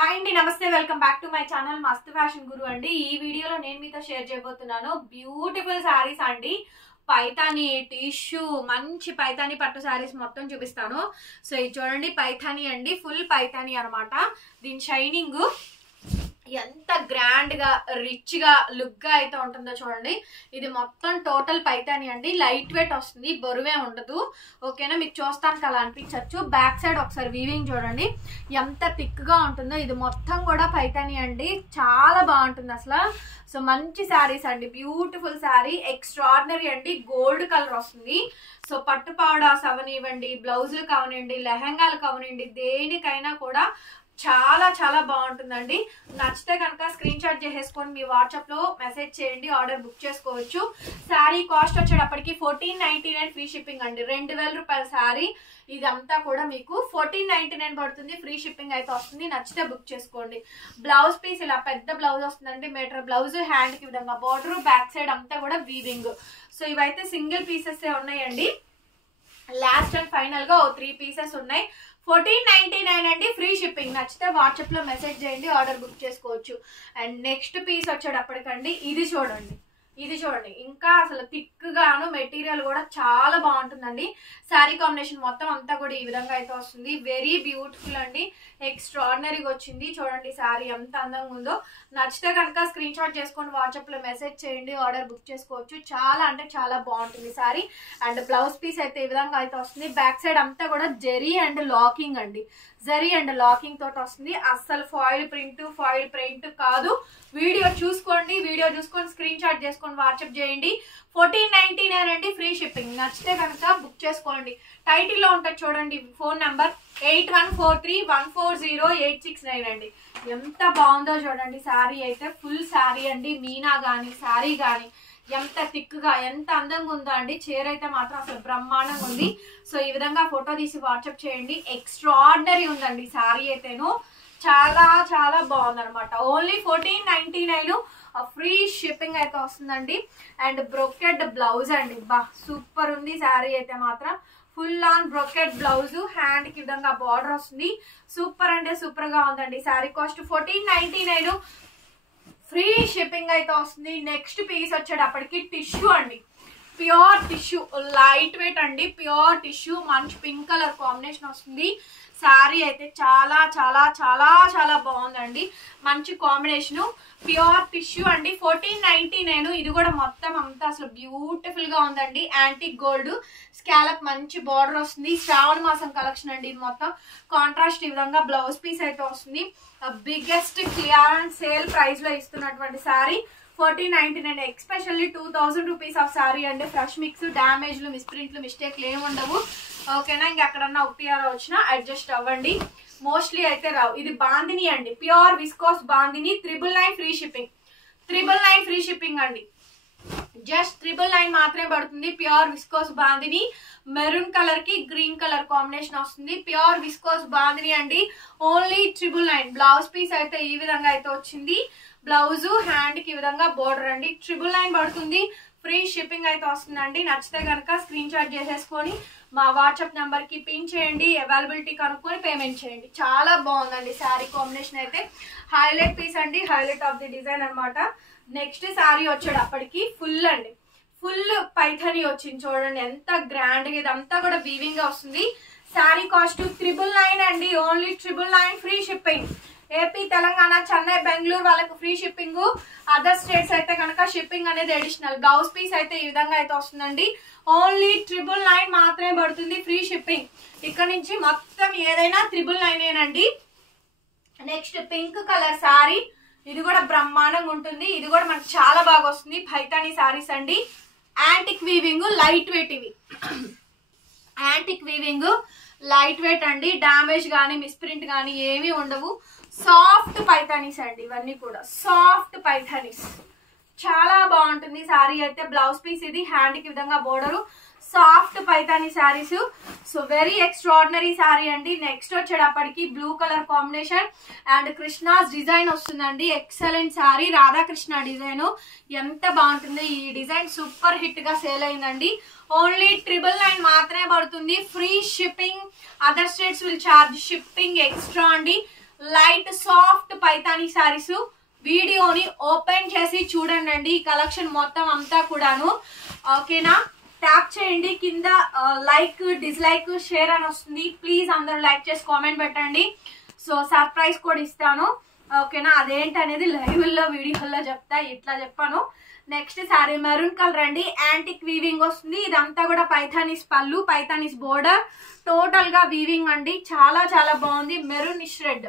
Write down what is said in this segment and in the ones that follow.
Hi అండి, నమస్తే. Welcome back to my channel మస్త్ ఫ్యాషన్ గురు అండి. ఈ వీడియోలో నేను మీతో షేర్ చేయబోతున్నాను బ్యూటిఫుల్ శారీస్ అండి. పైతాని టిష్యూ మంచి పైతాని పట్టు శారీస్ మొత్తం చూపిస్తాను. సో ఇది చూడండి, పైతాని అండి, ఫుల్ పైతాని అనమాట. దీని షైనింగ్ ఎంత గ్రాండ్ గా రిచ్ గా లుక్ గా అయితే ఉంటుందో చూడండి. ఇది మొత్తం టోటల్ పైతాని అండి, లైట్ వెయిట్ వస్తుంది, బరువే ఉండదు. ఓకేనా, మీకు చూస్తానికి అలా అనిపించవచ్చు. బ్యాక్ సైడ్ ఒకసారి వీవింగ్ చూడండి ఎంత థిక్ గా ఉంటుందో. ఇది మొత్తం కూడా పైతాని అండి, చాలా బాగుంటుంది అసలు. సో మంచి శారీస్ అండి, బ్యూటిఫుల్ శారీ, ఎక్స్ట్రాడినరీ అండి. గోల్డ్ కలర్ వస్తుంది. సో పట్టు పౌడాస్ అవనివ్వండి, బ్లౌజులు కావనండి, లెహంగాలు కావనండి, దేనికైనా కూడా చాలా చాలా బాగుంటుందండి. నచ్చితే కనుక స్క్రీన్ షాట్ చేసేసుకొని మీ వాట్సాప్ లో మెసేజ్ చేయండి, ఆర్డర్ బుక్ చేసుకోవచ్చు. శారీ కాస్ట్ వచ్చేటప్పటికి 1499 ఫ్రీ షిప్పింగ్ అండి. 2000 రూపాయల శారీ ఇదంతా కూడా మీకు 1499 పడుతుంది. ఫ్రీ షిప్పింగ్ అయితే వస్తుంది. నచ్చితే బుక్ చేసుకోండి. బ్లౌజ్ పీస్ ఇలా పెద్ద బ్లౌజ్ వస్తుందండి, మీటర్ బ్లౌజ్, హ్యాండ్ కి విధంగా బార్డర్, బ్యాక్ సైడ్ అంతా కూడా వీవింగ్. సో ఇవైతే సింగిల్ పీసెస్ ఉన్నాయండి. లాస్ట్ అండ్ ఫైనల్ గా 3 పీసెస్ ఉన్నాయి. 1499 అండి, ఫ్రీ షిప్పింగ్. నచ్చితే వాట్సాప్ లో మెసేజ్ చేయండి, ఆర్డర్ బుక్ చేసుకోవచ్చు. అండ్ నెక్స్ట్ పీస్ వచ్చేటప్పటికండి ఇది చూడండి, ఇది చూడండి, ఇంకా అసలు థిక్ గాను మెటీరియల్ కూడా చాలా బాగుంటుందండి. శారీ కాంబినేషన్ మొత్తం అంతా కూడా ఈ విధంగా అయితే వస్తుంది. వెరీ బ్యూటిఫుల్ అండి, ఎక్స్ట్రాడినరీగా వచ్చింది. చూడండి శారీ ఎంత అందంగా ఉందో. నచ్చితే కనుక స్క్రీన్ షాట్ చేసుకొని వాట్సాప్ లో మెసేజ్ చేయండి, ఆర్డర్ బుక్ చేసుకోవచ్చు. చాలా అంటే చాలా బాగుంటుంది శారీ. అండ్ బ్లౌజ్ పీస్ అయితే ఈ విధంగా అయితే వస్తుంది. బ్యాక్ సైడ్ అంతా కూడా జరీ అండ్ లాకింగ్ అండి, జరీ అండ్ లాకింగ్ తోటి వస్తుంది. అస్సలు ఫాయిల్ ప్రింట్ కాదు. వీడియో చూసుకోండి, వీడియో చూసుకొని స్క్రీన్ షాట్ చేసుకొని వాట్సాప్ చేయండి. 1499 అండి, ఫ్రీ షిప్పింగ్. నచ్చితే కనుక బుక్ చేసుకోండి. టైటిల్ లో ఉంటుంది చూడండి ఫోన్ నెంబర్ 8143140869 అండి. ఎంత బాగుందో చూడండి శారీ అయితే. ఫుల్ శారీ అండి, మీనా గానీ శారీ గానీ ఎంత థిక్ గా ఎంత అందంగా ఉందో అండి. చీర అయితే మాత్రం అసలు బ్రహ్మాండంగా ఉంది. సో ఈ విధంగా ఫోటో తీసి వాట్సాప్ చేయండి. ఎక్స్ట్రాడినరీ ఉందండి శారీ అయితేను, చాలా చాలా బాగుంది అనమాట. ఓన్లీ 1499 ఫ్రీ షిప్పింగ్ అయితే వస్తుందండి. అండ్ బ్రొకెట్ బ్లౌజ్ అండి, బా సూపర్ ఉంది శారీ అయితే మాత్రం. Full on brocade blouse, hand కి విధంగా బార్డర్ వస్తుంది. సూపర్ అంటే సూపర్ గా ఉందండి. శారీ కాస్ట్ 1499, ఫ్రీ షిప్పింగ్ అయితే వస్తుంది. నెక్స్ట్ పీస్ వచ్చేటప్పటికి టిష్యూ అండి, ప్యూర్ టిష్యూ, లైట్ వెయిట్ అండి, ప్యూర్ టిష్యూ, మంచి పింక్ కలర్ కాంబినేషన్ వస్తుంది. శారీ అయితే చాలా చాలా చాలా చాలా బాగుందండి, మంచి కాంబినేషన్. ప్యూర్ టిష్యూ అండి, 1499. ఇది కూడా మొత్తం అంతా అసలు బ్యూటిఫుల్ గా ఉందండి. యాంటిక్ గోల్డ్ స్కాలప్ మంచి బార్డర్ వస్తుంది. శ్రావణ మాసం కలెక్షన్ అండి. ఇది మొత్తం కాంట్రాస్ట్ ఈ విధంగా బ్లౌజ్ పీస్ అయితే వస్తుంది. బిగ్గెస్ట్ క్లియరెన్స్ సేల్ ప్రైస్ లో ఇస్తున్నటువంటి sari 1499. Especially 2000 rupees of sari అండి. ఫ్రెష్ మిక్స్, డ్యామేజ్లు, మిస్ప్రింట్లు, మిస్టేక్లు ఏమి ఉండవు. ఓకేనా, ఇంకెక్కడన్నా ఒకటి అలా వచ్చినా అడ్జస్ట్ అవ్వండి. మోస్ట్లీ అయితే రావు. ఇది బాందిని అండి, pure viscose bandhani, 999 free shipping. 999 free shipping అండి, జస్ట్ 999 మాత్రమే పడుతుంది. Pure viscose bandhani, maroon colour కి గ్రీన్ కలర్ కాంబినేషన్ వస్తుంది. ప్యూర్ విస్కోస్ బాందిని అండి, ఓన్లీ 999. బ్లౌజ్ పీస్ అయితే ఈ విధంగా అయితే వచ్చింది. బ్లౌజ్, హ్యాండ్ కి విధంగా బోర్డర్ అండి. 999 పడుతుంది. ఫ్రీ షిప్పింగ్ అయితే వస్తుందండి. నచ్చితే కనుక స్క్రీన్ షాట్ చేసేసుకొని మా వాట్సాప్ నెంబర్ కి పిన్ చేయండి, అవైలబిలిటీ కనుక్కొని పేమెంట్ చేయండి. చాలా బాగుందండి శారీ కాంబినేషన్ అయితే. హైలైట్ పీస్ అండి, హైలైట్ ఆఫ్ ది డిజైన్ అనమాట. నెక్స్ట్ శారీ వచ్చేటప్పటికి ఫుల్ అండి, ఫుల్ పైథానీ వచ్చింది. చూడండి ఎంత గ్రాండ్ గా, ఇదంతా కూడా వీవింగ్ గా వస్తుంది. శారీ కాస్ట్ 999 అండి, only 999 free shipping. AP, Telangana, Chennai, Bengaluru వాళ్ళకి ఫ్రీ షిప్పింగ్. అదర్ స్టేట్స్ అయితే కనుక షిప్పింగ్ అనేది అడిషనల్. బ్లౌజ్ పీస్ అయితే ఈ విధంగా అయితే వస్తుందండి. ఓన్లీ 999 మాత్రమే పడుతుంది, ఫ్రీ షిప్పింగ్. ఇక్కడ నుంచి మొత్తం ఏదైనా 999 అండి. నెక్స్ట్ పింక్ కలర్ శారీ, ఇది కూడా బ్రహ్మాండంగా ఉంటుంది. ఇది కూడా మనకి చాలా బాగా వస్తుంది. పైతానీ శారీస్ అండి, యాంటిక్ వీవింగ్, లైట్ వెయిట్. ఇవి యాంటిక్ వీవింగ్, లైట్ వెయిట్ అండి. డామేజ్ కానీ మిస్ప్రింట్ కానీ ఏమీ ఉండవు. సాఫ్ట్ పైథానీస్ అండి, ఇవన్నీ కూడా సాఫ్ట్ పైథానీస్. చాలా బాగుంటుంది శారీ అయితే. బ్లౌజ్ పీస్ ఇది, హ్యాండ్ కి విధంగా border. Soft Paithani saris. So very extraordinary sari అండి. నెక్స్ట్ వచ్చేటప్పటికి blue colour combination and Krishna's design వస్తుందండి. Excellent sari, Radhakrishna design. ఎంత బాగుంటుంది ఈ డిజైన్, సూపర్ హిట్ గా సేల్ అయిందండి. ఓన్లీ 999 మాత్రమే పడుతుంది, free shipping. Other states will charge shipping extra అండి. Light soft Paithani saris. వీడియోని ఓపెన్ చేసి చూడండి ఈ కలెక్షన్ మొత్తం అంతా కూడాను. ఓకేనా, ట్యాప్ చేయండి కింద లైక్ డిస్లైక్ షేర్ అని వస్తుంది. ప్లీజ్ అందరూ లైక్ చేసి కామెంట్ పెట్టండి. సో సర్ప్రైజ్ కూడా ఇస్తాను. ఓకేనా, అదేంటి అనేది లైవ్ లో వీడియోలో చెప్తా, ఇట్లా చెప్పాను. నెక్స్ట్ సారీ మెరూన్ కలర్ అండి, యాంటిక్ వీవింగ్ వస్తుంది. ఇదంతా కూడా పైథానీస్ పళ్ళు, పైథానీస్ బోర్డర్, టోటల్ గా వీవింగ్ అండి. చాలా చాలా బాగుంది. Maroonish red,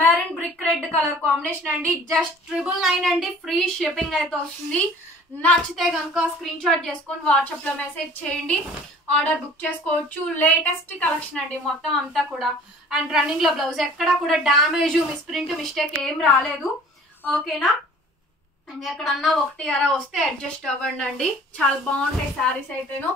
maroon brick red colour combination అండి. జస్ట్ 999 అండి. ఫ్రీ షిప్పింగ్ అయితే వస్తుంది. నచ్చితే కనుక స్క్రీన్ షాట్ చేసుకొని వాట్సాప్ లో మెసేజ్ చేయండి, ఆర్డర్ బుక్ చేసుకోవచ్చు. లేటెస్ట్ కలెక్షన్ అండి మొత్తం అంతా కూడా. అండ్ రన్నింగ్ లో బ్లౌజ్ ఎక్కడ కూడా డ్యామేజ్, మిస్ప్రింట్, మిస్టేక్ ఏం రాలేదు. ఓకేనా, ఇంకెక్కడన్నా ఒకటి అరా వస్తే అడ్జస్ట్ అవ్వండి అండి. చాలా బాగుంటాయి శారీస్ అయితేను.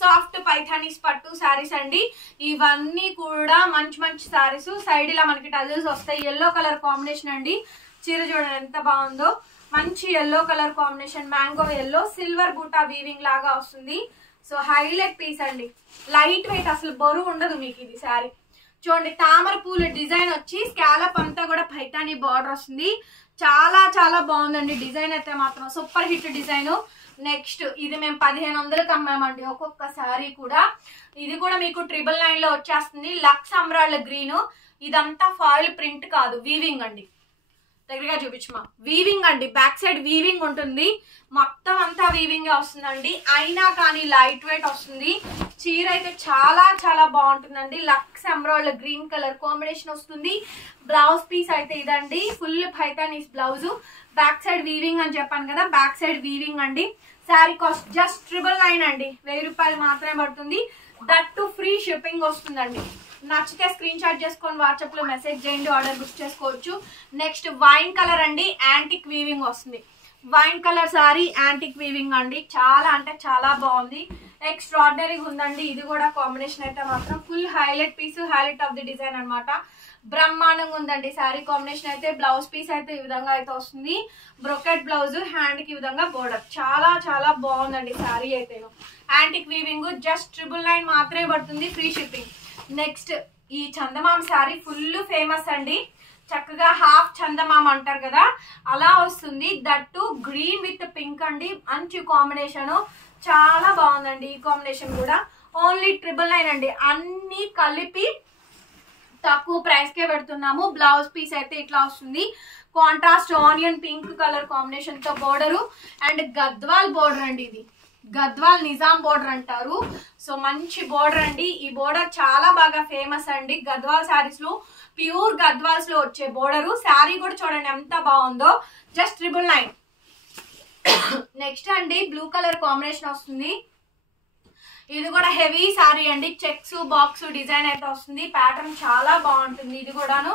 సాఫ్ట్ పైథానీస్ పట్టు శారీస్ అండి. ఇవన్నీ కూడా మంచి మంచి శారీస్. సైడ్ ఇలా మనకి టజల్స్ వస్తాయి. ఎల్లో కలర్ కాంబినేషన్ అండి. చీర చూడండి ఎంత బాగుందో. మంచి yellow colour combination, mango yellow, silver బూటా వీవింగ్ లాగా వస్తుంది. సో హైలైట్ పీస్ అండి. లైట్ వెయిట్, అసలు బరువు ఉండదు మీకు ఇది శారీ. చూడండి తామర పూల డిజైన్ వచ్చి స్కాలప్ అంతా కూడా పైతానీ బార్డర్ వస్తుంది. చాలా చాలా బాగుందండి. డిజైన్ అయితే మాత్రం సూపర్ హిట్ డిజైన్. నెక్స్ట్ ఇది మేము 1500కి అమ్మామండి ఒక్కొక్క శారీ కూడా. ఇది కూడా మీకు 999 లో వచ్చేస్తుంది. Lux emerald green. ఇదంతా ఫాయిల్ ప్రింట్ కాదు, వీవింగ్ అండి. దగ్గరగా చూపించమా, వీవింగ్ అండి. బ్యాక్ సైడ్ వీవింగ్ ఉంటుంది, మొత్తం అంతా వీవింగ్ వస్తుందండి. అయినా కానీ లైట్ వెయిట్ వస్తుంది. చీర అయితే చాలా చాలా బాగుంటుందండి. Lux emerald green colour combination వస్తుంది. బ్లౌజ్ పీస్ అయితే ఇదండి, full Paithanis blouse. Back side weaving అని చెప్పాను కదా, బ్యాక్ సైడ్ వీవింగ్ అండి. శారీ కాస్ట్ జస్ట్ 999 అండి. 1000 రూపాయలు మాత్రమే పడుతుంది. దట్ టు ఫ్రీ షిప్పింగ్ వస్తుందండి. నచ్చితే స్క్రీన్ షాట్ చేసుకొని వాట్సాప్ లో మెసేజ్ చేయండి, ఆర్డర్ బుక్ చేసుకోవచ్చు. నెక్స్ట్ వైన్ కలర్ అండి, యాంటిక్ వీవింగ్ వస్తుంది. Wine colour sorry antique weaving అండి. చాలా అంటే చాలా బాగుంది, ఎక్స్ట్రాడినరీగా ఉందండి. ఇది కూడా కాంబినేషన్ అయితే మాత్రం full highlight piece, highlight of the design అనమాట. బ్రహ్మాండంగా ఉందండి శారీ కాంబినేషన్ అయితే. బ్లౌజ్ పీస్ అయితే ఈ విధంగా అయితే వస్తుంది. బ్రొకెట్ బ్లౌజ్, హ్యాండ్ కి ఈ విధంగా బోర్డర్. చాలా చాలా బాగుందండి శారీ అయితే. యాంటిక్ వీవింగ్ జస్ట్ 999 మాత్రమే పడుతుంది, ఫ్రీ షిప్పింగ్. నెక్స్ట్ ఈ చందమామ శారీ ఫుల్ ఫేమస్ అండి. చక్కగా హాఫ్ చందమామ అంటారు కదా, అలా వస్తుంది. దట్టు గ్రీన్ విత్ పింక్ అండి. మంచి కాంబినేషన్, చాలా బాగుందండి ఈ కాంబినేషన్ కూడా. ఓన్లీ 999 అండి. అన్ని కలిపి తక్కువ ప్రైస్ కే పెడుతున్నాము. బ్లౌజ్ పీస్ అయితే ఇట్లా వస్తుంది. Contrast onion pink colour combination తో బోర్డరు. అండ్ గద్వాల్ బోర్డర్ అండి. ఇది గద్వాల్ నిజాం బోర్డర్ అంటారు. సో మంచి బోర్డర్ అండి. ఈ బోర్డర్ చాలా బాగా ఫేమస్ అండి గద్వాల్ శారీస్ లో. ప్యూర్ గద్వాల్స్ లో వచ్చే బోర్డరు. శారీ కూడా చూడండి ఎంత బాగుందో. జస్ట్ 999. నెక్స్ట్ అండి బ్లూ కలర్ కాంబినేషన్ వస్తుంది. ఇది కూడా హెవీ శారీ అండి. చెక్స్ బాక్స్ డిజైన్ అయితే వస్తుంది. ప్యాటర్న్ చాలా బాగుంటుంది ఇది కూడాను.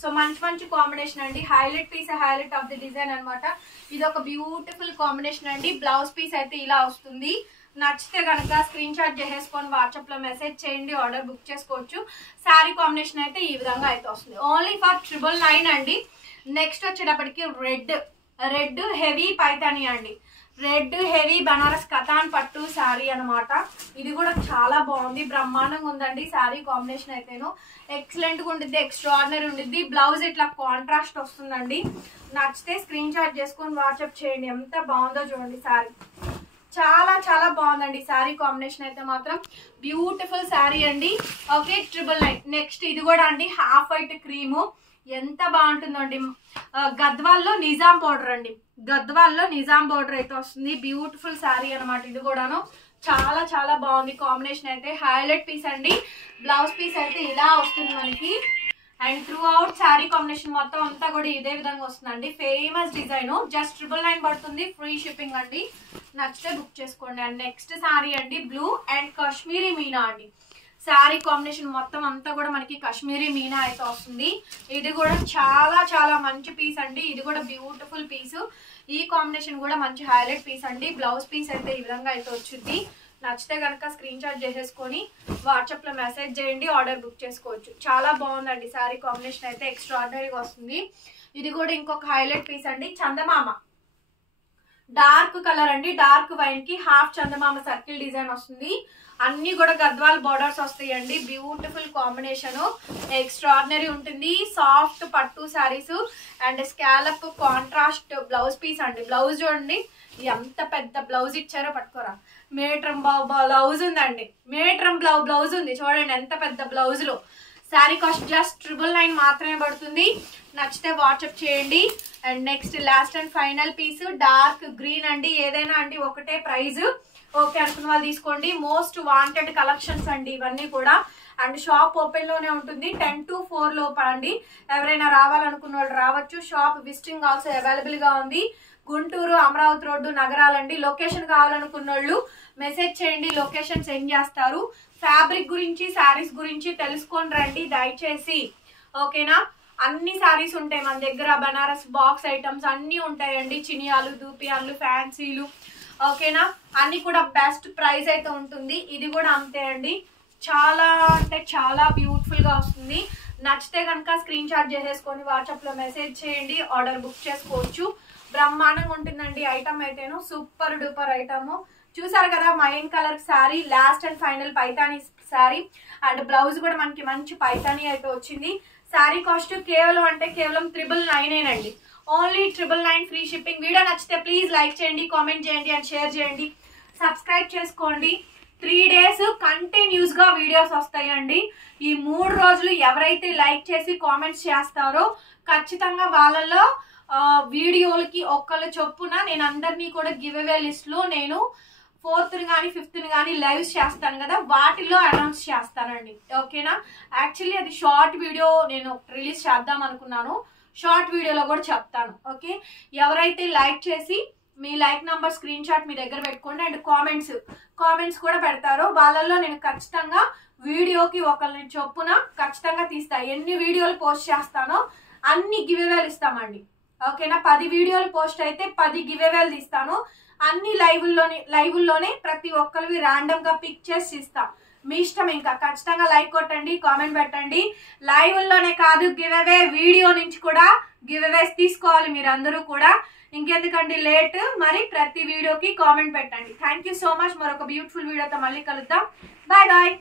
సో మంచి మంచి కాంబినేషన్ అండి. Highlight piece, highlight of the design అనమాట. ఇది ఒక బ్యూటిఫుల్ కాంబినేషన్ అండి. బ్లౌజ్ పీస్ అయితే ఇలా వస్తుంది. నచ్చితే కనుక స్క్రీన్ షాట్ చేసేసుకొని వాట్సాప్ లో మెసేజ్ చేయండి, ఆర్డర్ బుక్ చేసుకోవచ్చు. శారీ కాంబినేషన్ అయితే ఈ విధంగా అయితే వస్తుంది. ఓన్లీ ఫర్ 999 అండి. నెక్స్ట్ వచ్చేటప్పటికి రెడ్ హెవీ పైతానీ అండి. రెడ్ హెవీ బనారస్ కథాన్ పట్టు శారీ అనమాట. ఇది కూడా చాలా బాగుంది, బ్రహ్మాండంగా ఉందండి శారీ కాంబినేషన్ అయితేను. ఎక్సలెంట్ గా ఉంటుంది, ఎక్స్ట్రాడినరీ ఉంటుంది. బ్లౌజ్ ఇట్లా కాంట్రాస్ట్ వస్తుందండి. నచ్చితే స్క్రీన్ షాట్ చేసుకొని వాట్సాప్ చేయండి. ఎంత బాగుందో చూడండి శారీ. చాలా చాలా బాగుందండి శారీ కాంబినేషన్ అయితే మాత్రం. బ్యూటిఫుల్ శారీ అండి. ఓకే 999. నెక్స్ట్ ఇది కూడా అండి హాఫ్ వైట్ క్రీము. ఎంత బాగుంటుందో అండి. గద్వాల్లో నిజాం బోర్డర్ అండి. గద్వాల్లో నిజాం బోర్డర్ అయితే వస్తుంది. బ్యూటిఫుల్ శారీ అనమాట ఇది కూడాను. చాలా చాలా బాగుంది కాంబినేషన్ అయితే. హైలైట్ పీస్ అండి. బ్లౌజ్ పీస్ అయితే ఇలా వస్తుంది మనకి. And through out sari combination మొత్తం అంతా కూడా ఇదే విధంగా వస్తుందండి. Famous design. జస్ట్ 999 పడుతుంది, ఫ్రీ షిప్పింగ్ అండి. నచ్చితే బుక్ చేసుకోండి. అండ్ నెక్స్ట్ శారీ అండి బ్లూ అండ్ కాశ్మీరీ మీనా అండి. శారీ కాంబినేషన్ మొత్తం అంతా కూడా మనకి కాశ్మీరీ మీనా అయితే వస్తుంది. ఇది కూడా చాలా చాలా మంచి పీస్ అండి. ఇది కూడా బ్యూటిఫుల్ పీస్. ఈ కాంబినేషన్ కూడా మంచి హైలైట్ పీస్ అండి. బ్లౌజ్ పీస్ అయితే ఈ విధంగా అయితే వచ్చింది. నచ్చితే కనుక స్క్రీన్ షాట్ చేసేసుకొని వాట్సాప్ లో మెసేజ్ చేయండి, ఆర్డర్ బుక్ చేసుకోవచ్చు. చాలా బాగుందండి శారీ కాంబినేషన్ అయితే. ఎక్స్ట్రాడినరీగా వస్తుంది. ఇది కూడా ఇంకొక హైలైట్ పీస్ అండి. చందమామ డార్క్ కలర్ అండి, డార్క్ వైన్ కి హాఫ్ చందమామ సర్కిల్ డిజైన్ వస్తుంది. అన్ని కూడా గద్వాల్ బోర్డర్స్ వస్తాయండి. బ్యూటిఫుల్ కాంబినేషన్, ఎక్స్ట్రాడినరీ ఉంటుంది. సాఫ్ట్ పట్టు saris and scallop contrast blouse piece అండి. బ్లౌజ్ చూడండి ఎంత పెద్ద బ్లౌజ్ ఇచ్చారో, పట్టుకోరా. మీటర్ బ్లౌజ్ ఉందండి, మీటర్ బ్లౌజ్ ఉంది చూడండి ఎంత పెద్ద బ్లౌజ్ లో. శారీ కాస్ట్ జస్ట్ 999 మాత్రమే పడుతుంది. నచ్చితే వాట్సాప్ చేయండి. And next last and final piece dark green అండి. ఏదైనా అండి ఒకటే ప్రైజ్, ఓకే అనుకున్న వాళ్ళు తీసుకోండి. మోస్ట్ వాంటెడ్ కలెక్షన్స్ అండి ఇవన్నీ కూడా. అండ్ షాప్ ఓపెన్ లోనే ఉంటుంది 10 to 4 లోపు అండి. ఎవరైనా రావాలనుకున్న వాళ్ళు రావచ్చు. షాప్ విజిటింగ్ ఆల్సో అవైలబుల్ గా ఉంది. గుంటూరు, అమరావతి రోడ్డు, నగరాలండి. లొకేషన్ కావాలనుకున్న వాళ్ళు మెసేజ్ చేయండి, లొకేషన్ సెండ్ చేస్తారు. ఫ్యాబ్రిక్ గురించి శారీస్ గురించి తెలుసుకొని రండి దయచేసి, ఓకేనా. అన్ని శారీస్ ఉంటాయి మన దగ్గర. బనారస్ బాక్స్ ఐటమ్స్ అన్ని ఉంటాయండి. చినియాలు, దూపియాలు, ఫ్యాన్సీలు, ఓకేనా. అన్ని కూడా బెస్ట్ ప్రైస్ అయితే ఉంటుంది. ఇది కూడా అంతే అండి. చాలా అంటే చాలా బ్యూటిఫుల్ గా వస్తుంది. నచ్చితే కనుక స్క్రీన్ షాట్ చేసేసుకొని వాట్సాప్ లో మెసేజ్ చేయండి, ఆర్డర్ బుక్ చేసుకోవచ్చు. బ్రహ్మాండంగా ఉంటుందండి ఐటమ్ అయితేను. Super duper item. చూసారు కదా wine colour sari, last and final Paithani sari. And blouse కూడా మనకి మంచి పైతానీ అయితే వచ్చింది. శారీ కాస్ట్ కేవలం అంటే కేవలం 999 అండి. Only 999 free shipping. వీడియో నచ్చితే ప్లీజ్ లైక్ చేయండి, కామెంట్ చేయండి అండ్ షేర్ చేయండి. సబ్స్క్రైబ్ చేసుకోండి. 3 days కంటిన్యూస్ గా వీడియోస్ వస్తాయండి. ఈ 3 రోజులు ఎవరైతే లైక్ చేసి కామెంట్స్ చేస్తారో ఖచ్చితంగా వాళ్ళలో వీడియోలకి ఒక్కళ్ళ చొప్పున నేను అందరినీ కూడా గివ్ అవే లిస్ట్ లో నేను 4th కానీ 5th కానీ లైవ్స్ చేస్తాను కదా, వాటిలో అనౌన్స్ చేస్తానండి, ఓకేనా. యాక్చువల్లీ అది షార్ట్ వీడియో నేను రిలీజ్ చేద్దాం అనుకున్నాను. షార్ట్ వీడియోలో కూడా చెప్తాను, ఓకే. ఎవరైతే లైక్ చేసి మీ లైక్ నంబర్ స్క్రీన్ షాట్ మీ దగ్గర పెట్టుకోండి. అండ్ కామెంట్స్ కూడా పెడతారో వాళ్ళల్లో నేను ఖచ్చితంగా వీడియోకి ఒకళ్ళని చొప్పున ఖచ్చితంగా తీస్తా. ఎన్ని వీడియోలు పోస్ట్ చేస్తానో అన్ని గివ్ అవేలు ఇస్తామండి, ఓకేనా. 10 వీడియోలు పోస్ట్ అయితే 10 గివ్ అవేలు తీస్తాను. అన్ని లైవ్ల్లోనే ప్రతి ఒక్కరివి ర్యాండమ్ గా పిక్ చేసి ఇస్తా. మీ ఇష్టం. ఇంకా ఖచ్చితంగా లైక్ కొట్టండి, కామెంట్ పెట్టండి. లైవ్ల్లోనే కాదు గివ్ అవే వీడియో నుంచి కూడా గివ్ అవేస్ తీసుకోవాలి మీరందరూ కూడా. ఇంకెందుకండి లేట్, మరి ప్రతి వీడియోకి కామెంట్ పెట్టండి. Thank you so much. మరొక బ్యూటిఫుల్ వీడియోతో మళ్ళీ కలుద్దాం. Bye bye.